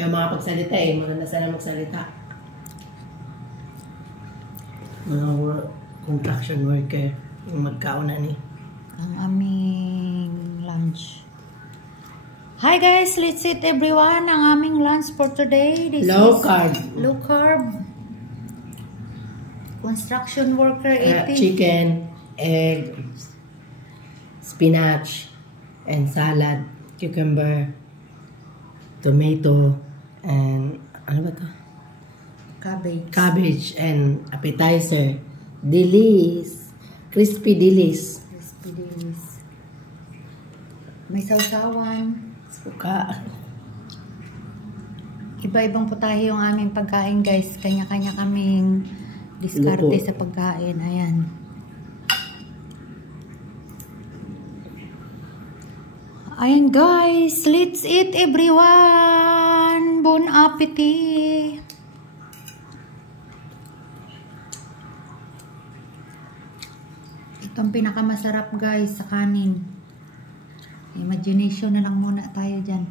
Kaya makapagsalita eh. Maganda sana magsalita. Mga construction worker. Yung magkauna ni. Ang aming lunch. Hi guys, let's eat everyone. Ang aming lunch for today. This Low is carb. Low carb. Construction worker eating. Chicken, egg, spinach, and salad, cucumber, tomato, and ano ba to? Cabbage. Cabbage and appetizer. Dilis. Crispy dilis. Crispy dilis. May sausawan. Suka. Iba-ibang putahe yung aming pagkain guys. Kanya-kanya kaming diskarte Luto. sa pagkain. Ayan. Ayan guys. Let's eat everyone. Bon appetit. Ito ang pinakamasarap guys sa kanin. Imagination na lang muna tayo dyan.